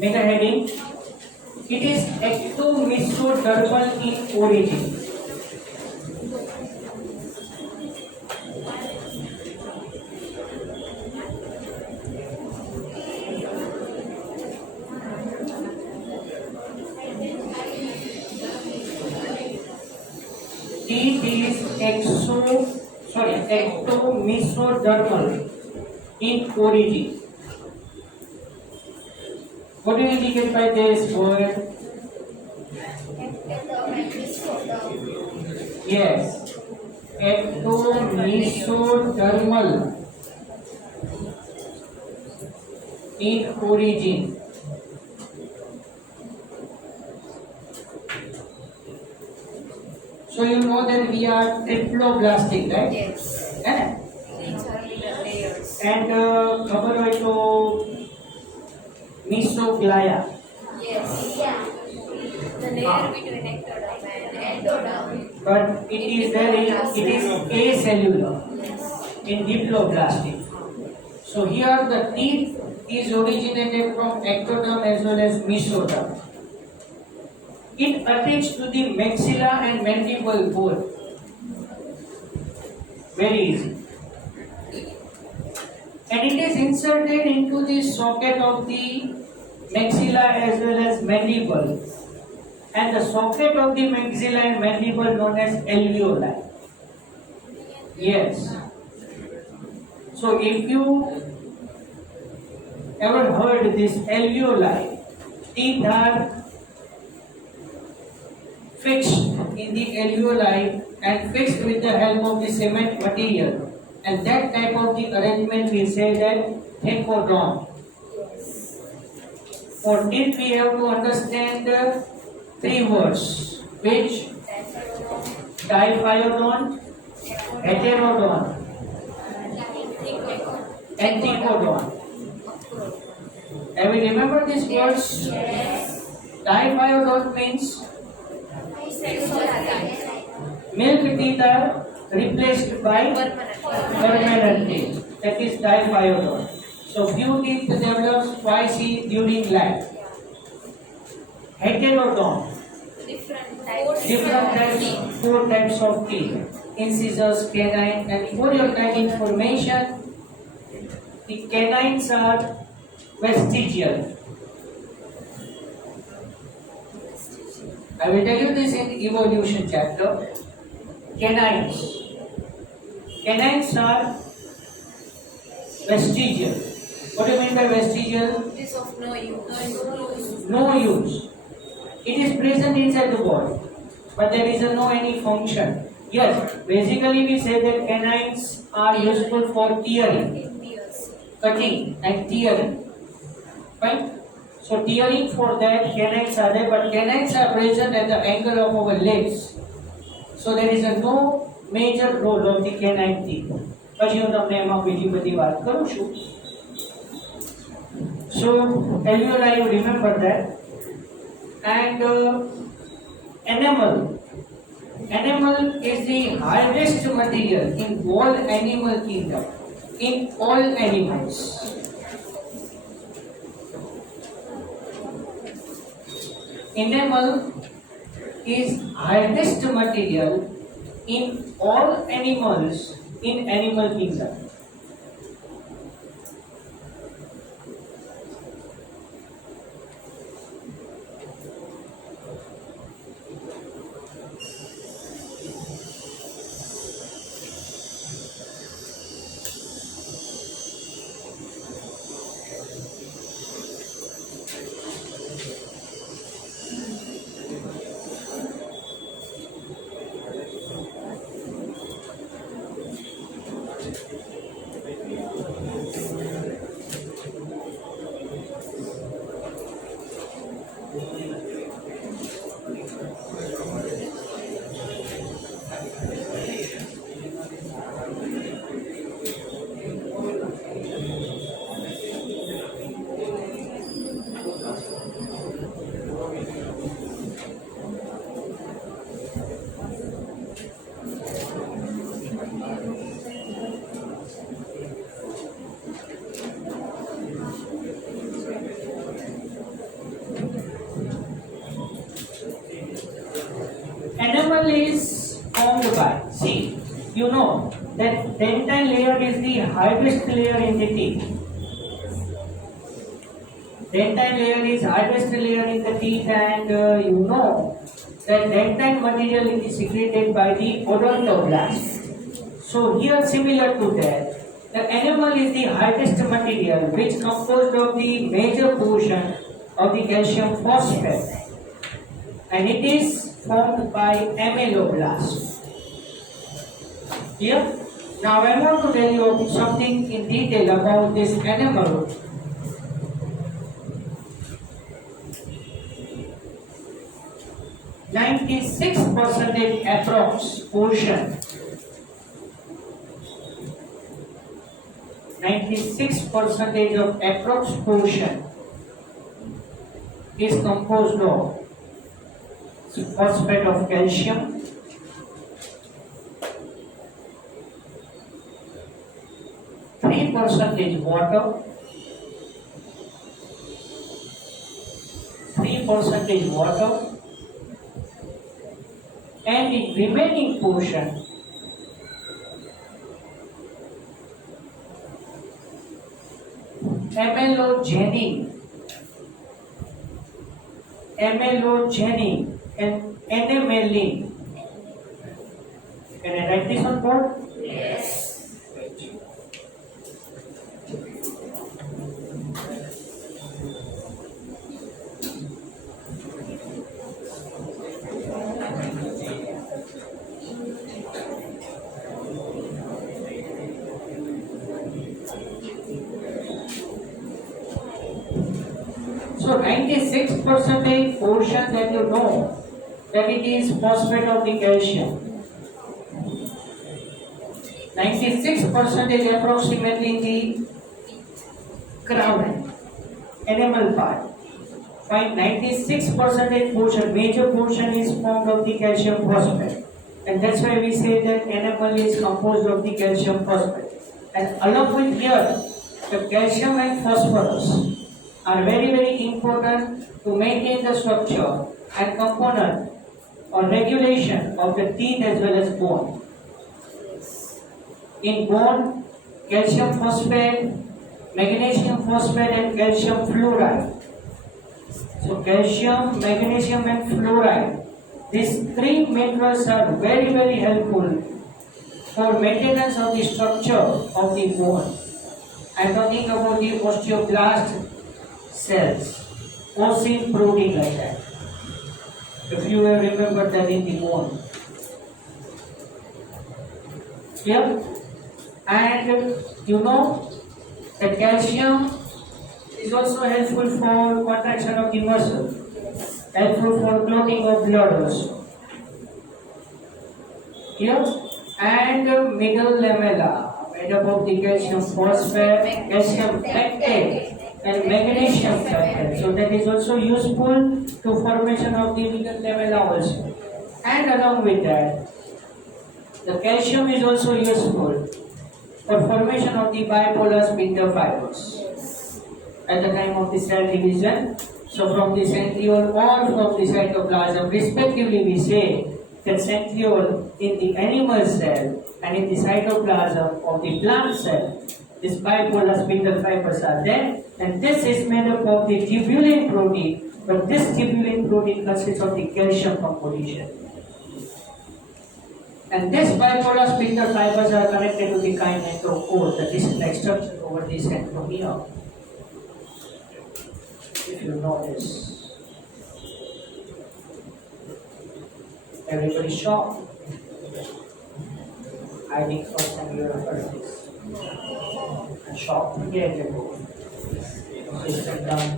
Make a heading. It is ectomesodermal in origin. It is ectomesodermal in origin. What do you indicate by this word? Yes, ectomesodermal in origin. So you know that we are triploblastic, right? Yes. Eh? Each having the layers. And खबर हो तो mesoglea. Yes. Yeah. The layer between ectoderm and endoderm. But it is acellular Yes. in diploblastic. So here the teeth is originated from ectoderm as well as mesoderm. It attaches to the maxilla and mandible both. Very easy. And it is inserted into the socket of the maxilla as well as mandible. And the socket of the maxilla and mandible known as alveoli. Yes. So if you ever heard this alveoli, teeth are fixed in the alveoli and fixed with the help of the cement material. And that type of the arrangement we say that thecodon. For teeth we have to understand three words, which diphyodon, heterodon, and thecodon. Have you remember these words? Yes. Diphyodon means milk teeth are replaced by permanent teeth. That is diphyodon. So few teeth develops twice during life. Heterodon. Different types, 4 types of teeth. Incisors, canine, and for your kind information, the canines are vestigial. I will tell you this in evolution chapter. Canines. Canines are vestigial. What do you mean by vestigial? It is of no use. No use. It is present inside the body, but there is no any function. Yes, basically we say that canines are useful for tearing, cutting, and tearing. Right? So tearing for that canines are there, but canines are present at the angle of our legs. So there is no major role of the canine teeth. પછી હું તમને એમાં બીજી બધી વાત કરું છું. So alveoli, you remember that. And enamel. Enamel is the hardest material in all animal kingdom. In all animals. Enamel is hardest material in all animals in animal kingdom. dentine layer is the hardest layer in the teeth. Dentine layer is hardest layer in the teeth, and you know that dentine material is secreted by the odontoblast. So here, similar to that, the enamel is the hardest material which composed of the major portion of the calcium phosphate, and it is formed by ameloblast. Here, now I want to tell you something in detail about this enamel. 96% approx portion. 96% of approx portion is composed of phosphate of calcium, 3% water, 3% water, and the remaining portion amelogenic and enameling. Can I write this on board? Yes. So 96% portion that you know that it is phosphate of the calcium. 96% approximately in the crown, enamel part. Fine, 96% portion, major portion is formed of the calcium phosphate. And that's why we say that enamel is composed of the calcium phosphate. And along with here, the calcium and phosphorus are very important to maintain the structure and component or regulation of the teeth as well as bone. In bone, calcium phosphate, magnesium phosphate and calcium fluoride. So calcium, magnesium and fluoride, these three minerals are very helpful for maintenance of the structure of the bone. I am talking about the osteoblast cells, osin protein like that. If you have remembered that in the bone. Yeah? And you know that calcium is also helpful for contraction of the muscle, helpful for clotting of blood also. Yeah? And middle lamella made up of the calcium phosphate, calcium lactate and magnesium sulfate. So that is also useful to formation of the middle lamella also. And along with that, the calcium is also useful for formation of the bipolar sphincter fibers at the time of the cell division. So from the centriole or from the cytoplasm respectively, we say that centriole in the animal cell and in the cytoplasm of the plant cell, this bipolar spindle fibers are there, and this is made up of the tubulin protein, but this tubulin protein consists of the calcium composition. And this bipolar spindle fibers are connected to the kinetochore, the disc-like structure over the centromere. If you notice, everybody shocked. I think first time you have heard this. And shocked again. System done.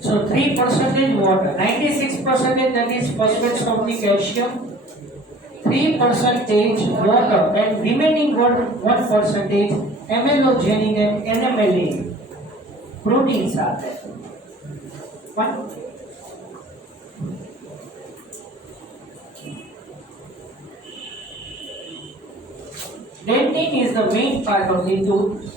So 3% water, 96% that is phosphates of the calcium, 3% water, and remaining 1% amelogenic and enameling proteins are there. One. Dentin is the main part of the tooth.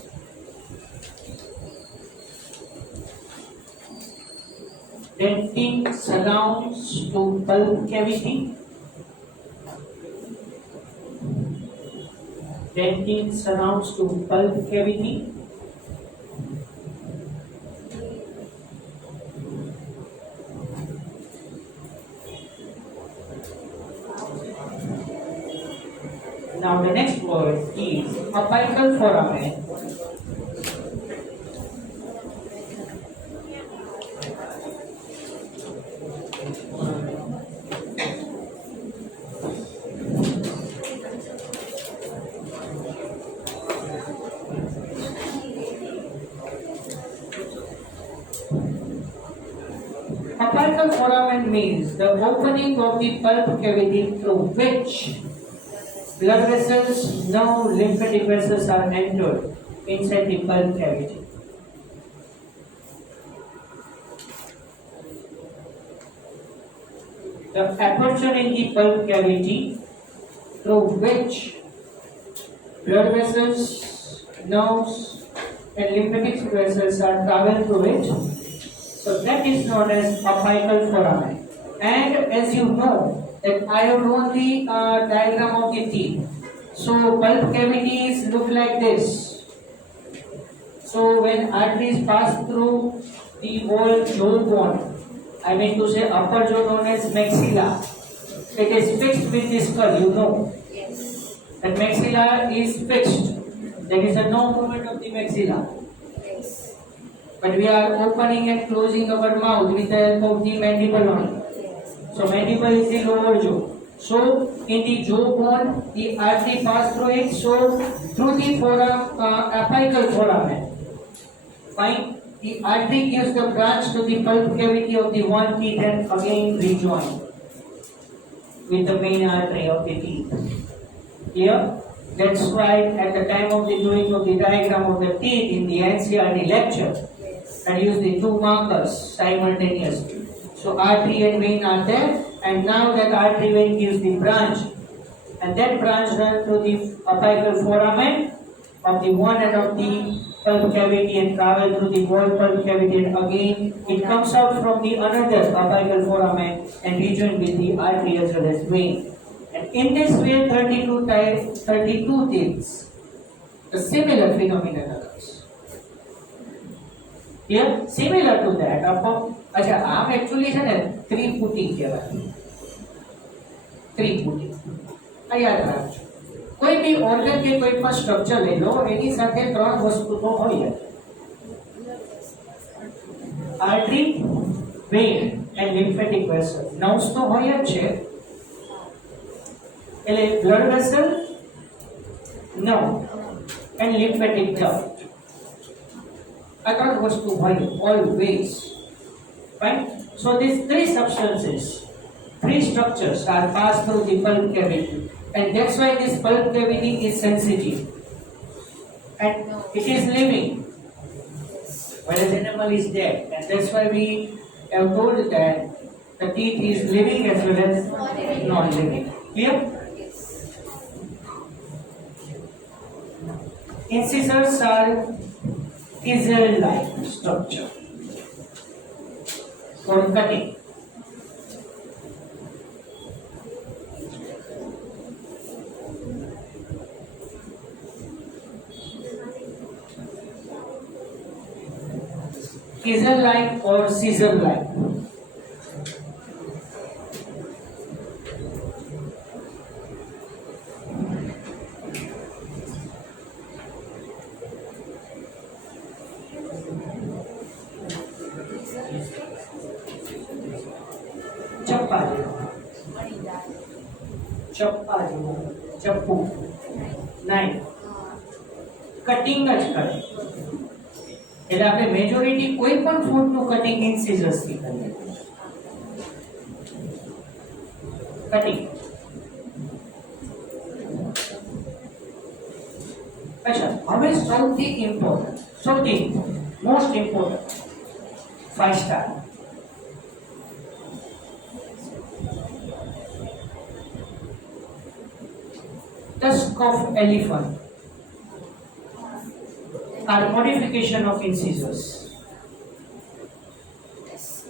Dentin surrounds to pulp cavity. Dentin surrounds to pulp cavity. Now the next word is apical foramen. Apical foramen means the opening of the pulp cavity through which blood vessels, nerve, lymphatic vessels are entered inside the pulp cavity. The aperture in the pulp cavity through which blood vessels, nerves, and lymphatic vessels are travel through it. So that is known as apical foramen. And as you know, that I have drawn the diagram of the teeth. So pulp cavities look like this. So when arteries pass through the whole jawbone, I mean to say upper jaw known as maxilla, it is fixed with the skull, you know. Yes. That maxilla is fixed. There is no movement of the maxilla. Yes. But we are opening and closing our mouth with the help of the mandible only. Yes. So mandible is the lower jaw. So in the jawbone, the artery pass through it. So through the apical foramen, fine. The artery gives the branch to the pulp cavity of the one teeth and again rejoin with the main artery of the teeth. Here, that's why at the time of the doing of the diagram of the teeth in the NCRT lecture, Yes. I use the two markers simultaneously. So artery and vein are there, and now that artery vein gives the branch, and that branch runs to the apical foramen of the one end of the pulp cavity and travel through the whole pulp cavity, and again it comes out from the another apical foramen and rejoin with the artery as well as vein. And in this way, 32 teeth, a similar phenomenon occurs. Here, similar to that, अच्छा आम actually है ना त्रिपुटी कहेवाय त्रिपुटी આ યાદ રાખજો કોઈ બી organ કે કોઈ પણ સ્ટ્રક્ચર લઈ લો એની સાથે ત્રણ વસ્તુ તો હોય artery vein and lymphatic vessel nerves તો હોય જ છે એટલે blood vessel nerve and lymphatic duct આ ત્રણ વસ્તુ હોય always. Right? So these three substances, three structures are passed through the pulp cavity, and that's why this pulp cavity is sensitive, and it is living, whereas animal is dead, and that's why we have told that the teeth is living as well as non-living. Clear? Incisors are chisel-like structure for cutting. Chisel-like or scissor-like. ચપ્પા જેવો ચપ્પુ knife cutting જ કરે એટલે આપણે majority કોઈ પણ ફૂડનું cutting ઇન્સિઝર્સ થી કરીએ cutting અચ્છા હવે સૌથી most important 5 star tusk of elephant are modification of incisors.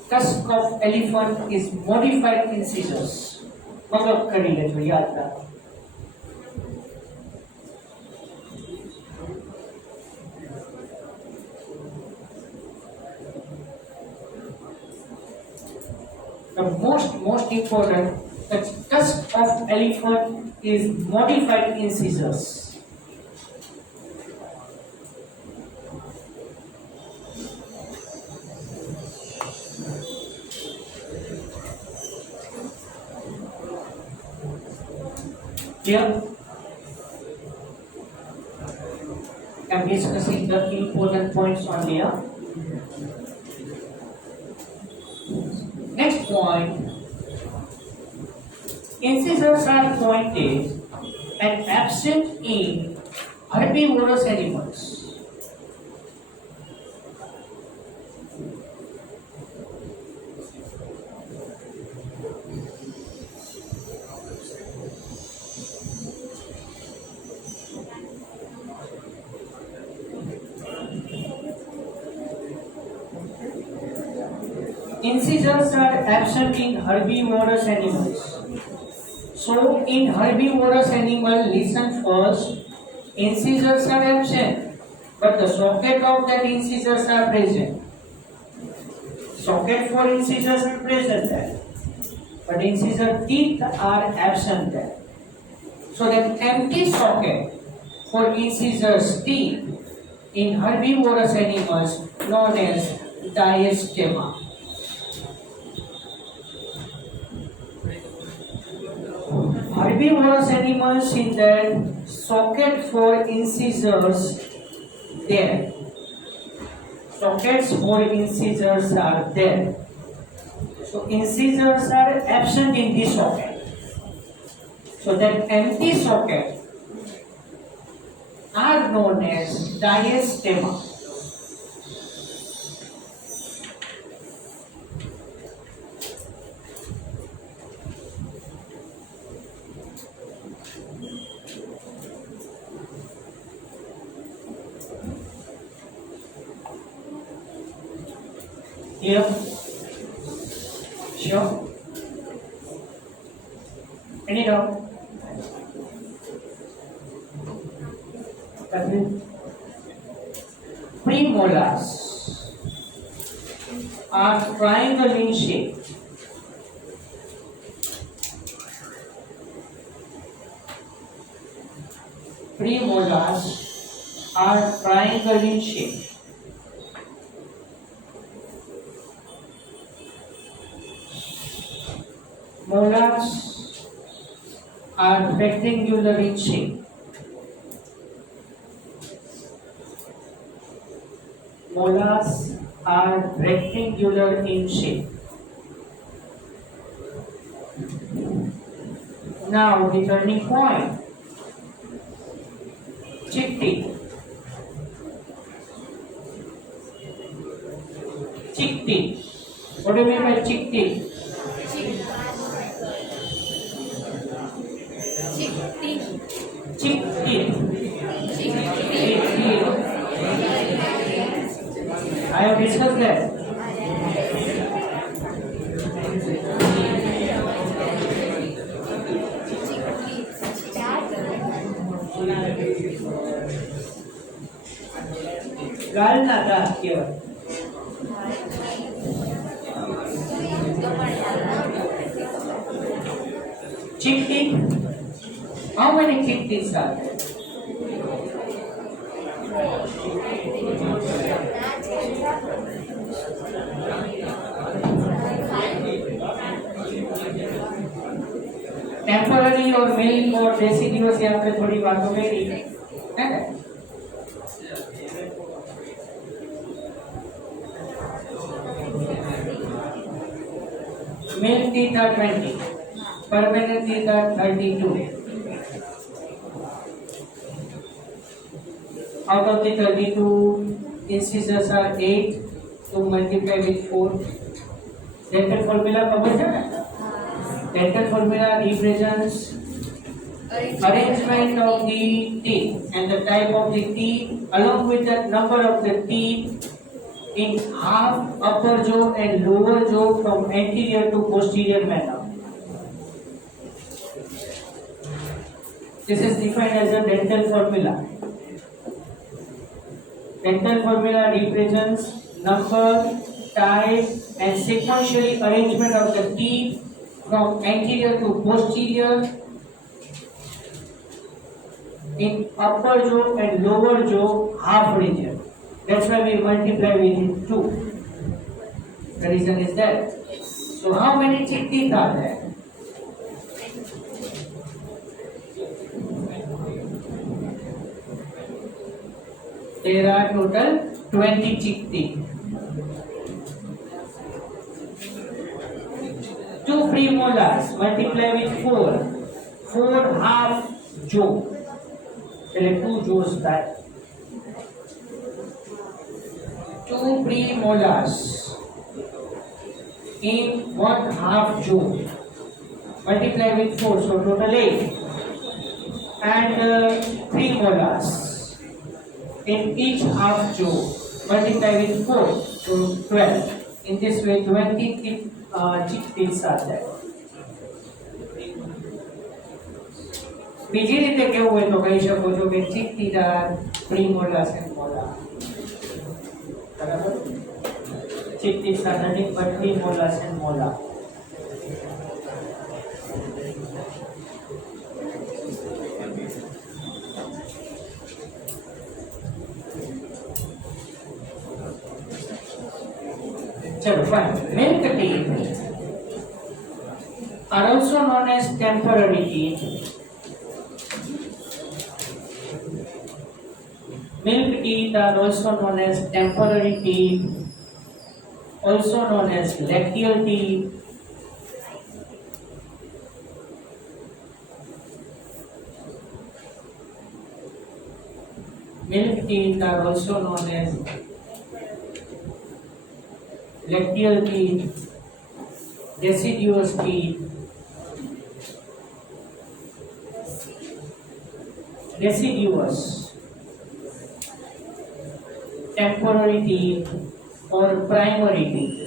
Tusk of elephant is modified incisors. મગજ કરી લેજો યાદ રાખો The most important, the tusk of elephant is modified incisors. Here, I'm discussing the important points on here. Next point, incisors are pointed and absent in herbivorous animals. Incisors are absent in herbivorous animals. So, in herbivorous animal, listen first, incisors are absent, but the socket of that incisors are present. Socket for incisors are present there, but incisor teeth are absent there. So, that empty socket for incisors teeth in herbivorous animals known as diastema. Herbivorous animals in that socket for incisors there. Sockets for incisors are there. So incisors are absent in this socket. So that empty socket are known as diastema. Here, sure. Any doubt? Premolars are triangle in shape. Premolars are triangle in shape. Molars are rectangular in shape. Molars are rectangular in shape. Now the turning point. Chick teeth. Chick teeth. What do you mean by chick teeth? Chick teeth. I have discussed that. गालना दांत केवळ chick teeth. How many chick teeth are there? Temporary और mail और डेसिडियो से आपने थोड़ी बातों में की है ना? Male teeth are 20, permanent teeth are 32. Out of the 32, incisors are 8 to multiply with 4. Dental formula खबर है ना? Dental formula represents arrangement of the teeth and the type of the teeth along with the number of the teeth in half, upper jaw and lower jaw from anterior to posterior manner. This is defined as a dental formula. Dental formula represents number type and sequentially arrangement of the teeth from anterior to posterior in upper jaw and lower jaw half region. That's why we multiply with 2. The reason is that. So how many cheek teeth are there? There are total 20 cheek teeth. 2 premolars multiply with 4. 4 half jaw. There are 2 jaws that. 2 premolars in 1 half jaw. Multiply with 4, so total 8. And 3 molars in each half jaw. Multiply with 4, so 12. In this way, 20 cheek teeth are there. બીજી રીતે કેવું હોય તો કહી શકો છો કે cheek teeth are premolars and molar. બરાબર? Cheek teeth are nothing but premolars and molar. चलो fine. Milk teeth are also known as temporary teeth. Milk teeth are also known as temporary teeth, also known as lacteal teeth. Milk teeth are also known as lacteal teeth, deciduous teeth, deciduous, temporary teeth or primary teeth.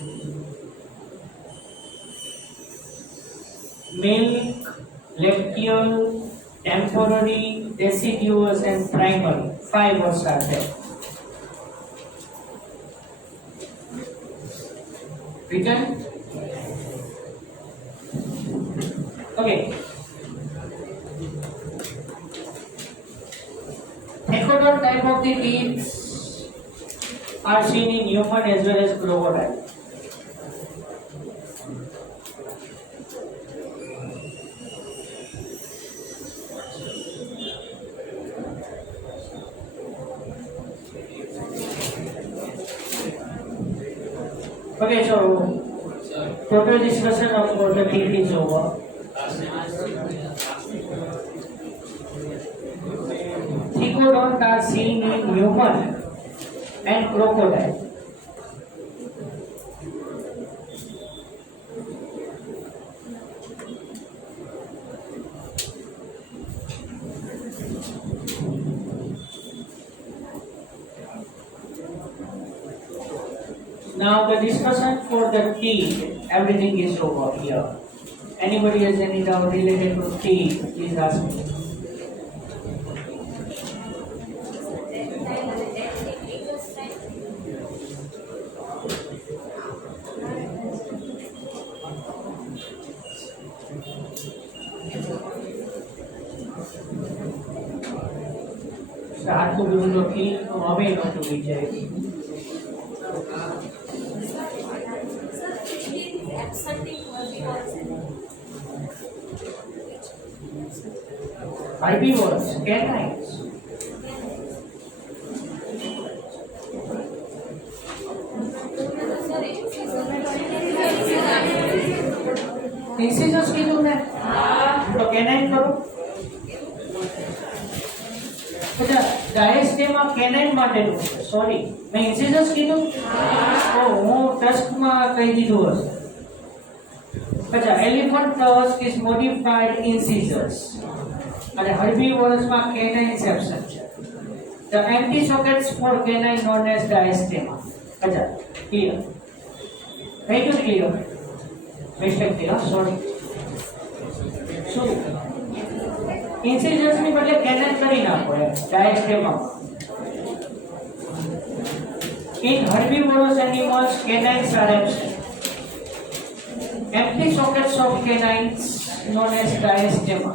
Milk, lacteal, temporary, deciduous and primary. 5 words are there. Written? Okay. Ecodont type of the teeth are seen in human as well as crocodile. Okay, so total discussion about the teeth is over. Ecodont are seen in human and crocodile. Now the discussion for the teeth, everything is over here. Anybody has any doubt related to teeth, please ask me. સાત ગુરુનો કી હવે નહોતું વિચાર્યું. Herbivores, canines. Incisors કીધું ને તો canine કરો. अच्छा डायस्टेमा कैनाइन माटेનું છે. સોરી મેં ઇન્સિઝર્સ કીધું તો હું ટસ્કમાં કહી દીધું હશે. अच्छा એલિફન્ટ ટસ્ક ઇઝ મોડિફાઈડ ઇન્સિઝર્સ અને હર્બીવોરસમાં કેનાઇન સેપ્શન છે. The empty sockets for canine known as diastema. अच्छा clear. Make it clear. Mistake clear. Sorry. So ઇન્સિઝર્સ ની બદલે કેનાઇન કરી નાખો. ડાયસ્ટેમા In herbivorous animals, canines are absent. Empty sockets of canines known as diastema.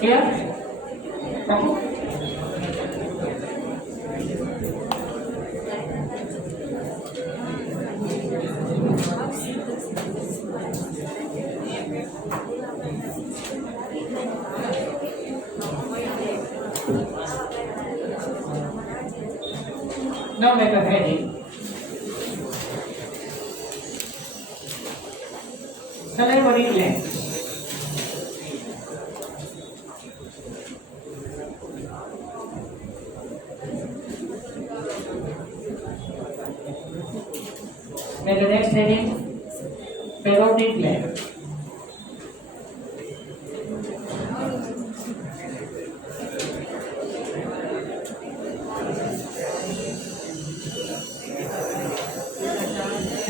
Here, now make a heading. Salivary glands. Make the next heading. Parotid gland.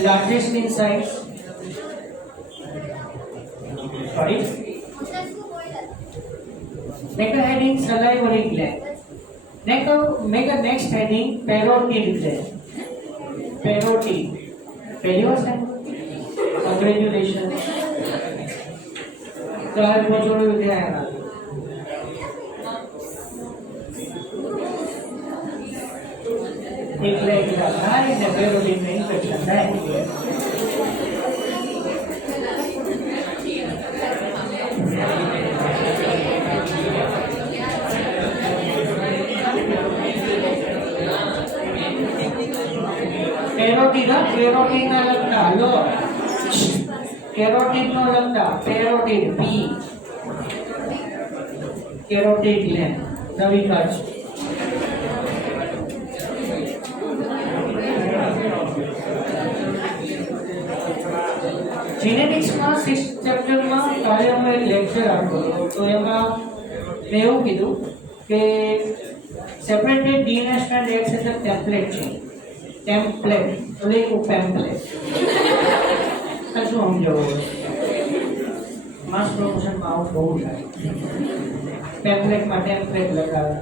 Largest in size. Sorry. Make a heading salivary gland. Make a next heading parotid gland. Parotid. Perios है. Congratulations. तो आज वो जोड़ दिया है ना. एक leg का है ने parotid में infection है. Carotid ना लगता लो. Carotid नो लगता parotid P. Carotid gland नवी काच. जेनेटिक्स માં 6 ચેપ્ટર માં કાલે અમે એક લેક્ચર આપ્યો તો એમાં મેં એવું કીધું કે સેપરેટેડ ડીએનએ સ્ટ્રાન્ડ એક્સ એટલે ટેમ્પલેટ છે. ટેમ્પલેટ એટલે એક ટેમ્પલેટ શું સમજો માસ પ્રમોશનમાં આવું બહુ થાય. ટેમ્પલેટમાં ટેમ્પલેટ લગાવે.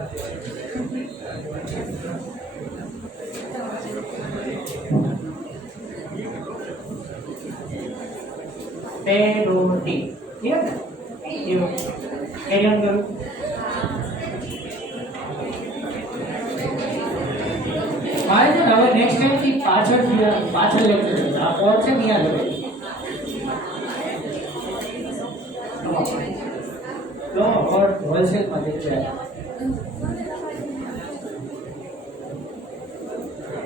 Parotid. Clear? You carry on, girl. मारे तो अब नेक्स्ट टाइम की पाछड़ लेक्चर है. आप और से नहीं आ रहे. लो और होलसेल में देख रहे हैं.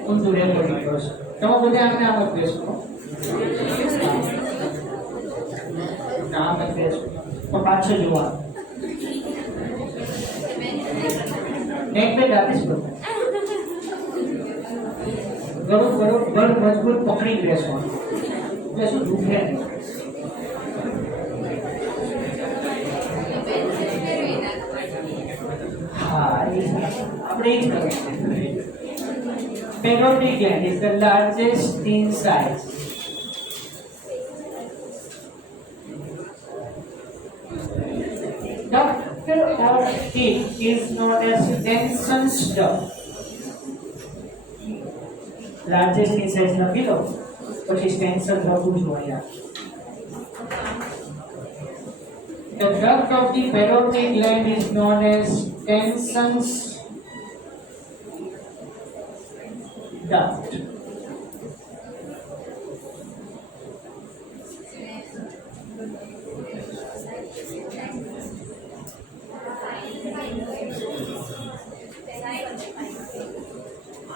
उन दूरिया को निकाल. तब बोले आपने आप बेस को. नाम बेस तो पाछड़ जुआ. नेक पे डालिस बोलते. बड़ मजबूत पकड़ी बेसो बेसो दुखे हाँ अपने इस करो. Parotid gland is the largest in size. Duct of it is known as Tenson's duct. Largest in size લખી લો પછી ટેન્શન લખું છું અહીંયા. The duct of the parotid gland is known as Tenson's duct.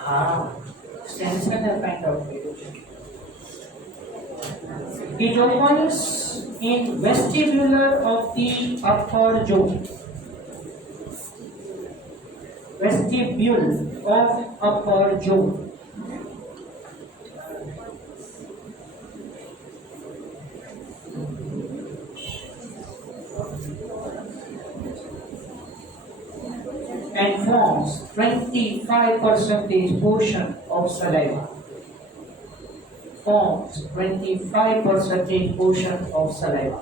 हाँ Tension are kind of it opens in vestibule of the upper jaw. Vestibule of upper jaw. And forms 25% portion of saliva. forms 25% portion of saliva.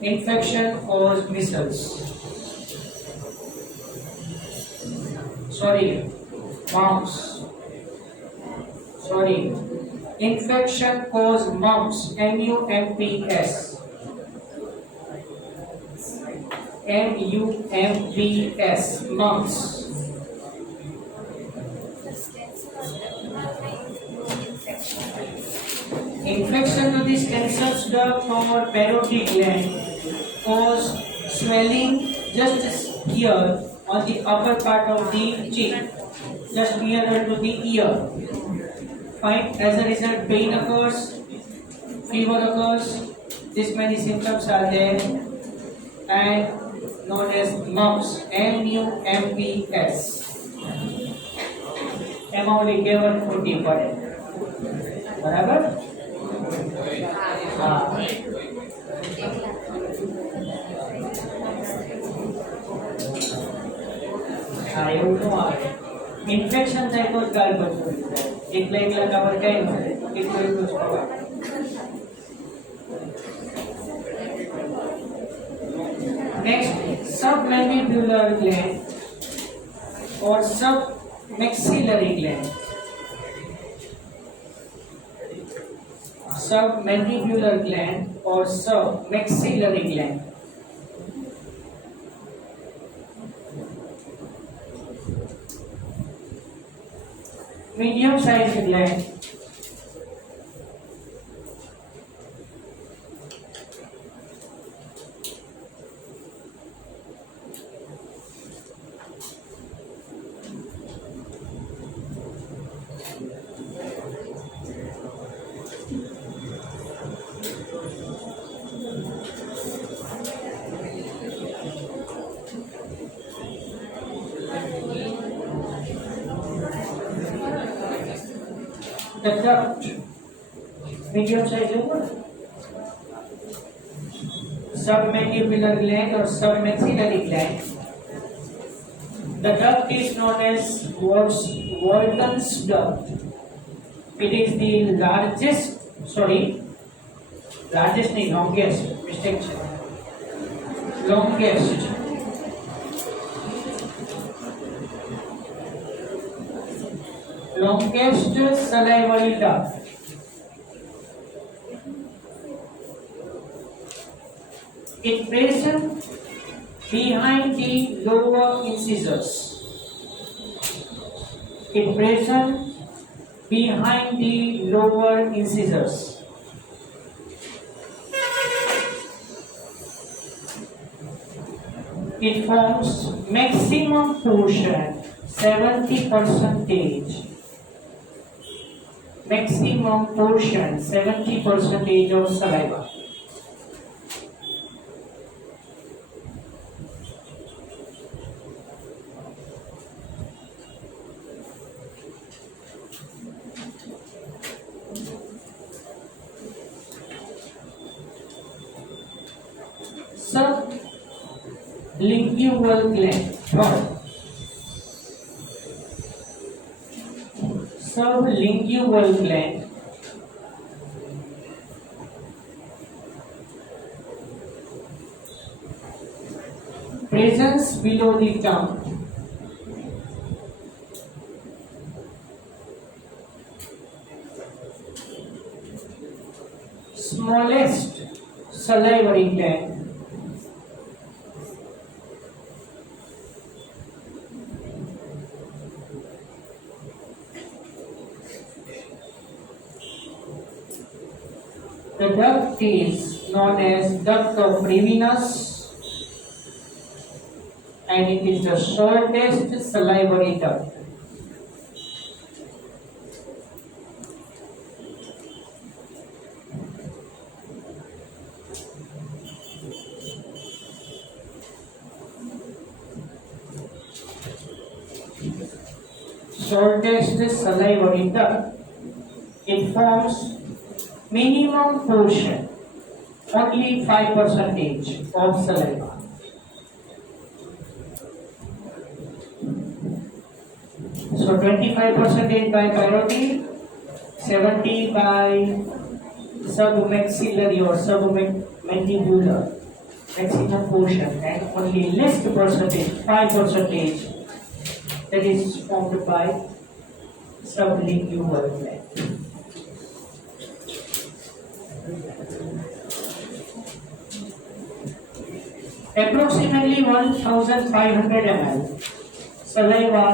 Infection cause measles. Sorry, mumps. Sorry. Infection cause mumps. MUMPS. MUMPS. Mumps. Infection to the stem duct or parotid gland cause swelling just here on the upper part of the cheek, just nearer to the ear. Fine. As a result, pain occurs, fever occurs. This many symptoms are there, and known as mumps. MUMPS. એમાં ઓલી કેવલ ફૂટી પડે બરાબર હા હા એવું ન આવે ઇન્ફેક્શન થાય તો જ ગાળ બચવું એકલા એકલા કવર કઈ ન થાય એટલું એટલું જ ખબર next submandibular gland or submaxillary gland. Submandibular gland or submaxillary gland. Medium sized gland. The duct, medium size over. Submandibular gland or submaxillary gland. The duct is known as Walton's duct. It is the largest, longest, mistake, longest salivary duct. It present behind the lower incisors. It present behind the lower incisors. It forms maximum portion 70%. Maximum portion 70% of saliva. Sublingual gland. Sublingual gland presence below the tongue. Smallest salivary gland. The duct is known as duct of Revinus, and it is the shortest salivary duct. Shortest salivary duct. It forms minimum portion, only 5% of saliva. So 25% by parotid, 70 by submaxillary or submandibular maximum portion, and only least percentage, 5%, that is formed by sublingual gland. Approximately 1500 ml saliva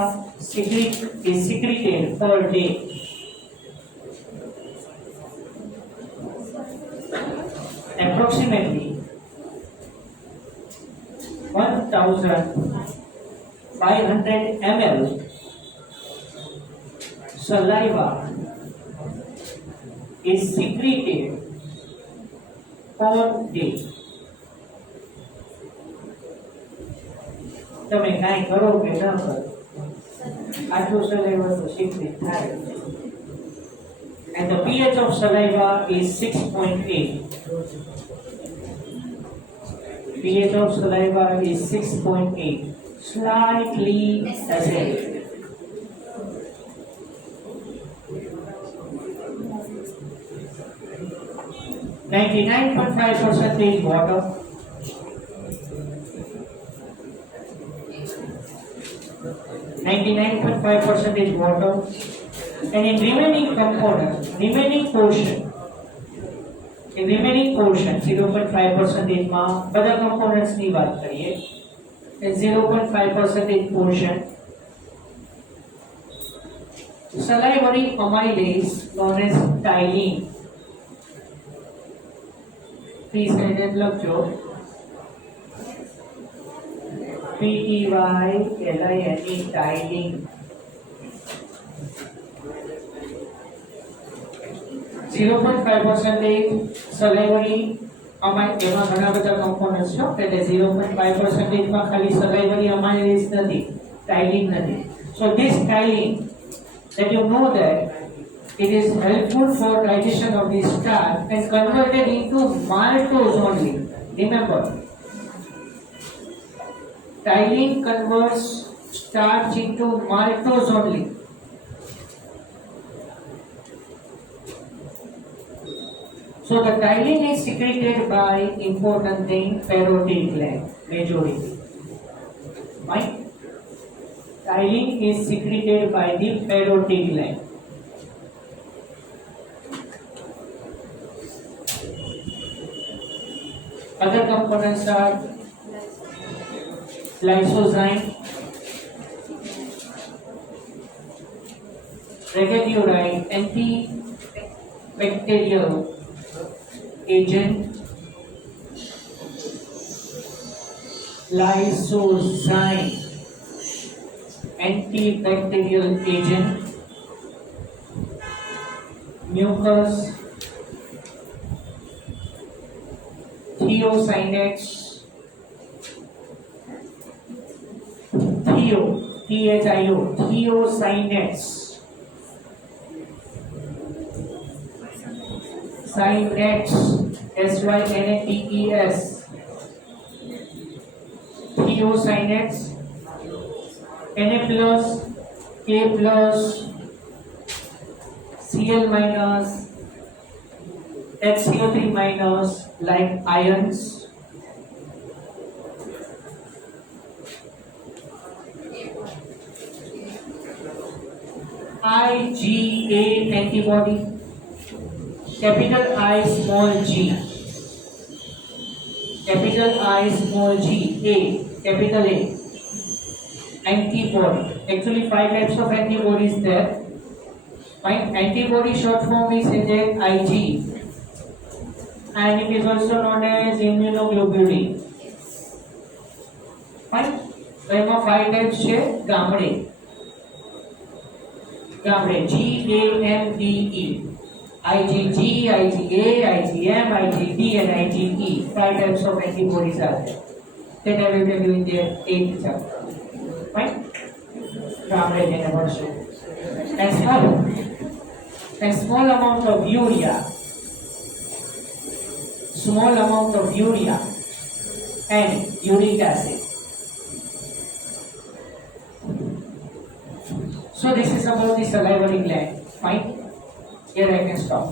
is secreted per day. Approximately 1500 ml saliva is secreted per day. તમે કાંઈ કરો કે ન કરો આટલું saliva તો secret થાય. And the pH of saliva is 6.8. pH of saliva is 6.8, slightly acidic. (99.5% water), 99.5% water, and in remaining component, remaining portion, 0.5% માં બધા components ની વાત કરીએ, and 0.5% portion salivary amylase known as ptyalin. Please head લખજો PTYLINE ptyalin. 0.5% salivary amylase, એમાં ઘણા બધા components છે, એટલે 0.5% માં ખાલી salivary amylase નથી, ptyalin નથી. So this ptyalin, that you know that it is helpful for digestion of the starch and converted into maltose only. Remember, ptyalin converts starch into maltose only. So the ptyalin is secreted by important thing, parotid gland, majority. Right? Ptyalin is secreted by the parotid gland. Other components are lysozyme, regularine, antibacterial agent, lysozyme, antibacterial agent, mucus, thiocyanate, thiocyanate, synates, synates, thiocyanate, Na+, K+, Cl-, HCO3-, like ions. IgA antibody, capital I small g, capital I small g, A, capital A, antibody. Actually 5 types of antibodies there. Fine. Antibody short form is Ig, and it is also known as immunoglobulin. Fine. So એમાં 5 types છે ગામડે, GAMDE, IgG, IgA, IgM, IgD, and IgE. 5 types of antibodies are there. Then I will tell you in the 8th chapter. Fine. ગામડે જેને ભણશો. And small amount of urea, and uric acid. So this is about the salivary gland. Fine. Here I can stop.